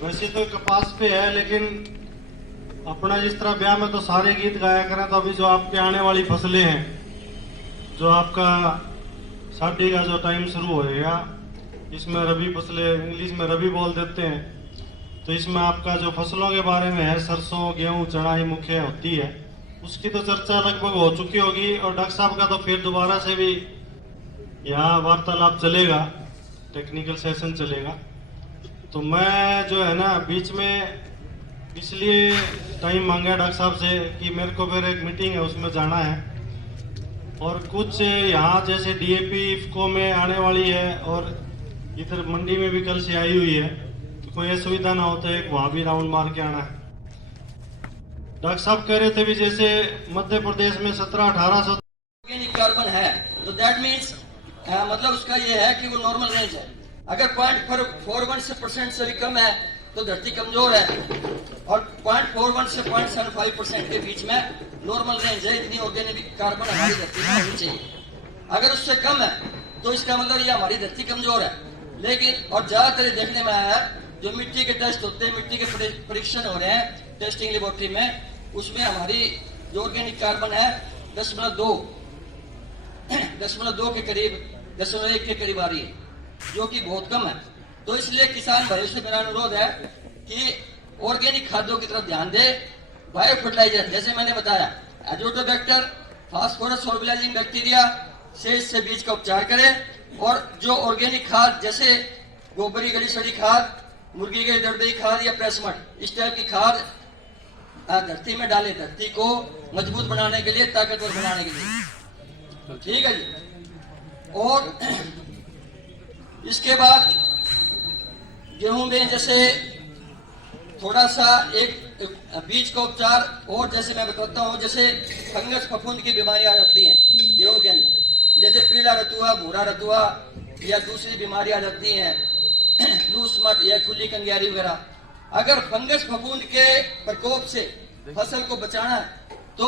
वैसे तो कपास पे है, लेकिन अपना जिस तरह ब्याह में तो सारे गीत गाया करें, तो अभी जो आपके आने वाली फसलें हैं, जो आपका सर्दी का जो टाइम शुरू होएगा, इसमें रबी फसलें, इंग्लिश में रबी बोल देते हैं, तो इसमें आपका जो फसलों के बारे में है, सरसों गेहूं चना ही मुख्य होती है, उसकी तो चर्चा लगभग हो चुकी होगी। और डॉक्टर साहब का तो फिर दोबारा से भी यहाँ वार्तालाप चलेगा, टेक्निकल सेशन चलेगा। तो मैं जो है ना बीच में इसलिए टाइम मांगा डॉक्टर साहब से कि मेरे को फिर एक मीटिंग है, उसमें जाना है, और कुछ यहाँ जैसे डीएपी इफको में आने वाली है, और इधर मंडी में भी कल से आई हुई है, तो कोई असुविधा ना हो तो एक वहाँ भी राउंड मार के आना है। डॉक्टर साहब कह रहे थे भी जैसे मध्य प्रदेश में 17-1800 ऑर्गेनिक कार्बन है, तो दैट मीन्स मतलब उसका ये है कि वो नॉर्मल रेंज है। अगर 0.41% से भी कम है तो धरती कमजोर है, और 0.41 से 0.75% के बीच में नॉर्मल रेंज है, इतनी ऑर्गेनिक कार्बन हमारी धरती में होनी चाहिए। अगर उससे कम है तो इसका मतलब ये हमारी धरती कमजोर है। लेकिन और ज्यादातर देखने में आया है, जो मिट्टी के टेस्ट होते हैं, मिट्टी के परीक्षण हो रहे हैं टेस्टिंग लेबोरेटरी में, उसमें हमारी जो ऑर्गेनिक कार्बन है 0.2 के करीब, 0.1 के करीब आ रही है, जो कि बहुत कम है। तो इसलिए किसान भाइयों से मेरा अनुरोध है कि ऑर्गेनिक खाद्यों की तरफ ध्यान दे। बायो फर्टिलाइजर जैसे मैंने बताया, एजोटोबैक्टर, फास्फोरस सोल्बिलाइजिंग बैक्टीरिया से इससे बीज का उपचार करें। और जो ऑर्गेनिक खाद जैसे गोबरी गली सड़ी खाद, मुर्गी के दड़बे की खाद या प्रेसमट, इस टाइप की खाद धरती में डालें, धरती को मजबूत बनाने के लिए, ताकतवर बनाने के लिए। ठीक है जी। और इसके बाद गेहूं में जैसे थोड़ा सा एक बीज का उपचार, और जैसे मैं बताता हूँ, जैसे फंगस फफूंद की बीमारियां आ जाती हैं गेहूं के अंदर, जैसे पीला रतुआ, भूरा रतुआ, या दूसरी बीमारी आ जाती हैं लूस मट या खुली कंगियारी वगैरह। अगर फंगस फफूंद के प्रकोप से फसल को बचाना है तो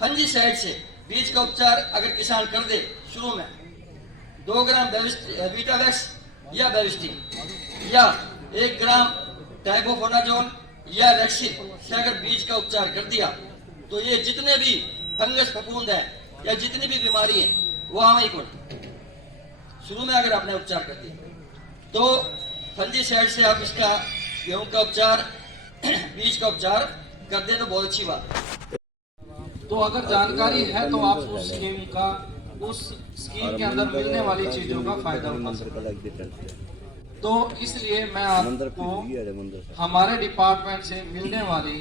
फंजीसाइड से बीज का उपचार अगर किसान कर दे शुरू में, 2 ग्राम वीटावैक्स या बेविस्टिन या 1 ग्राम टाइबोफोनाजोल या रेक्सिन से अगर बीज का उपचार कर दिया, तो ये जितने भी फंगस फफूंद है या जितनी भी बीमारी है वो आम ही को शुरू में अगर आपने उपचार कर दिया, तो फंजीसाइड से आप इसका गेहूं का उपचार, बीज का उपचार कर दे तो बहुत अच्छी बात। तो अगर जानकारी है तो आप उस स्कीम के अंदर मिलने वाली चीजों का फायदा उठा सकते हैं। तो इसलिए मैं आपको हमारे डिपार्टमेंट से मिलने वाली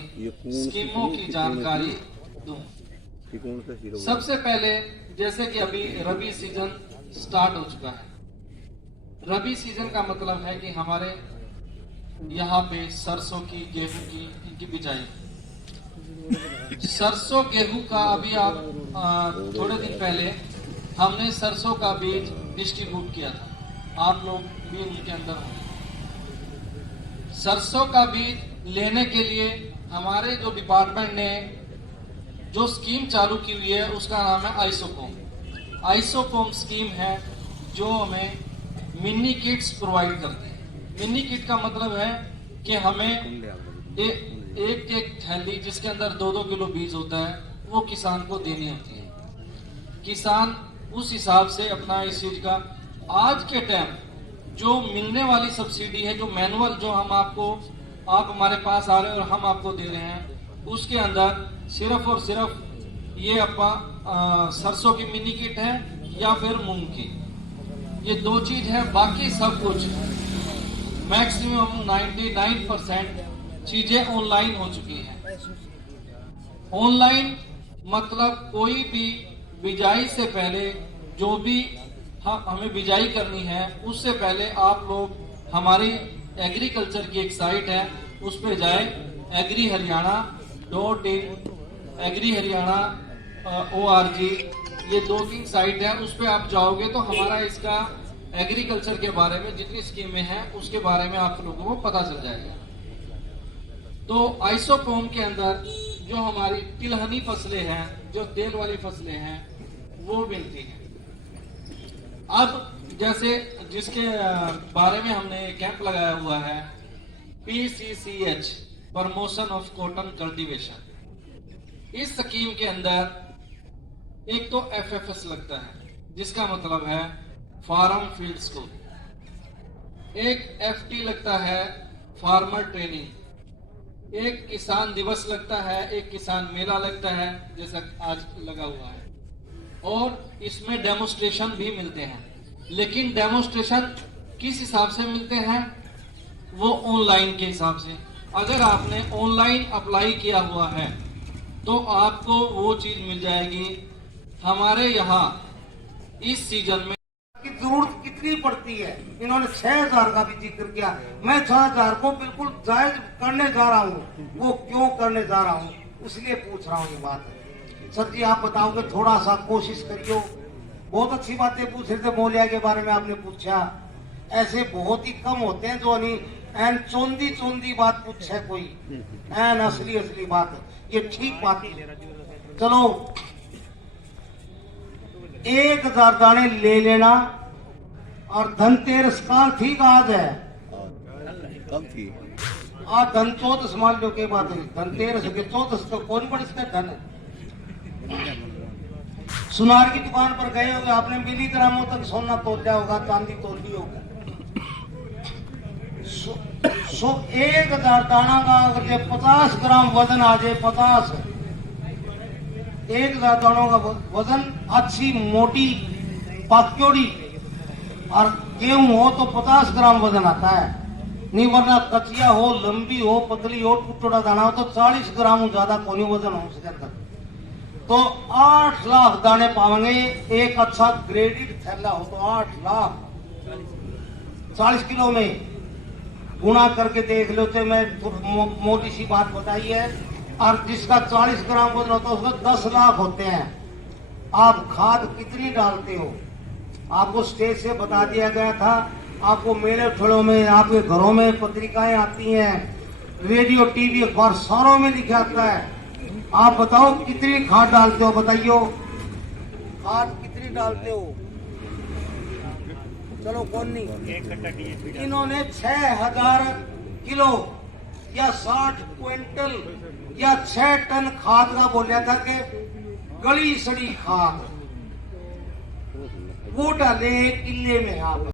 स्कीमों की जानकारी दूं। सबसे पहले जैसे कि अभी रबी सीजन स्टार्ट हो चुका है। रबी सीजन का मतलब है कि हमारे यहाँ पे सरसों की, गेहूं की, इनकी बिजाई। सरसों गेहूं का अभी आप थोड़े दिन पहले हमने सरसों का बीज डिस्ट्रीब्यूट किया था, आप लोग भी उनके अंदर होंगे। सरसों का बीज लेने के लिए हमारे जो डिपार्टमेंट ने जो स्कीम चालू की हुई है उसका नाम है आइसोकोम। आइसोकोम स्कीम है जो हमें मिनी किट्स प्रोवाइड करते हैं। मिनी किट का मतलब है कि हमें एक थैली जिसके अंदर 2-2 किलो बीज होता है वो किसान को देनी होती है। किसान उस हिसाब से अपना इस चीज का, आज के टाइम जो मिलने वाली सब्सिडी है, जो मैनुअल जो हम आपको, आप हमारे पास आ रहे हैं और हम आपको दे रहे हैं, उसके अंदर सिर्फ और सिर्फ ये अपना सरसों की मिनी किट है या फिर मूंग की, ये 2 चीज है। बाकी सब कुछ मैक्सिमम 99% चीजें ऑनलाइन हो चुकी हैं। ऑनलाइन मतलब कोई भी बिजाई से पहले जो भी हमें बिजाई करनी है, उससे पहले आप लोग हमारी एग्रीकल्चर की एक साइट है उस पर जाए, agriharyana.in/agriharyana.org, ये 2-3 साइट है, उस पर आप जाओगे तो हमारा इसका एग्रीकल्चर के बारे में जितनी स्कीमें हैं उसके बारे में आप लोगों को पता चल जाएगा। तो आइसोकोम के अंदर जो हमारी तिलहनी फसलें हैं, जो तेल वाली फसलें हैं, वो मिलती हैं। अब जैसे जिसके बारे में हमने कैंप लगाया हुआ है, PCCH, promotion of cotton cultivation. इस स्कीम के अंदर एक तो FFS लगता है, जिसका मतलब है फार्म फील्ड स्कूल, एक FT लगता है फार्मर ट्रेनिंग, एक किसान दिवस लगता है, एक किसान मेला लगता है जैसा आज लगा हुआ है, और इसमें डेमोस्ट्रेशन भी मिलते हैं। लेकिन डेमोस्ट्रेशन किस हिसाब से मिलते हैं? वो ऑनलाइन के हिसाब से। अगर आपने ऑनलाइन अप्लाई किया हुआ है तो आपको वो चीज मिल जाएगी। हमारे यहाँ इस सीजन में की जरूरत कितनी पड़ती है, इन्होंने 6000 का भी जिक्र किया। मैं 6000 को बिल्कुल जायज करने जा रहा हूँ। वो क्यों करने जा रहा हूँ, इसलिए पूछ रहा हूँ ये बात। सर जी आप बताओगे, थोड़ा सा कोशिश करियो। बहुत अच्छी बातें पूछ रहे थे, मोलिया के बारे में आपने पूछा। ऐसे बहुत ही कम होते हैं जो नहीं एन चोंदी चोंदी बात पूछे, कोई एन असली असली बात। ये ठीक बात है। चलो 1000 दाने ले लेना। और धनतेरस का ठीक आज है, कम थी। आज धन चौदस मान लो के बात है। धनतेरस के 14 तो कौन बड़ी इसका धन है। सुनार की दुकान पर गए होगे आपने, मिली ग्रामों तक सोना तोल लिया होगा, चांदी तोल ली होगा। 1000 दाना का अगर ये 50 ग्राम वजन आ जाए, 1000 दानों का वजन, अच्छी मोटी पक्योड़ी और गेहूं हो तो 50 ग्राम वजन आता है। नहीं वरना कचिया हो, लंबी हो, पतली हो, टुकड़ा दाना हो तो 40 ग्राम ज्यादा कोई वजन हो उसके अंदर। तो 8 लाख दाने पाएंगे। एक अच्छा ग्रेडेड थैला हो तो 8 लाख 40 किलो में गुणा करके देख लो। तो मैं मोटी सी बात बताई है। और जिसका 40 ग्राम वजन होता है उसका 10 लाख होते हैं। आप खाद कितनी डालते हो, आपको स्टेज से बता दिया गया था। आपको मेले ठेलों में, आपके घरों में पत्रिकाएं आती हैं, रेडियो टीवी अखबार सारों में लिखा आता है। आप बताओ कितनी खाद डालते हो, बताइयो खाद कितनी डालते हो। चलो कौन नहीं। इन्होंने 6000 किलो या 60 क्विंटल या 6 टन खाद का बोला था कि गली सड़ी खाद वो डाले किले में। आप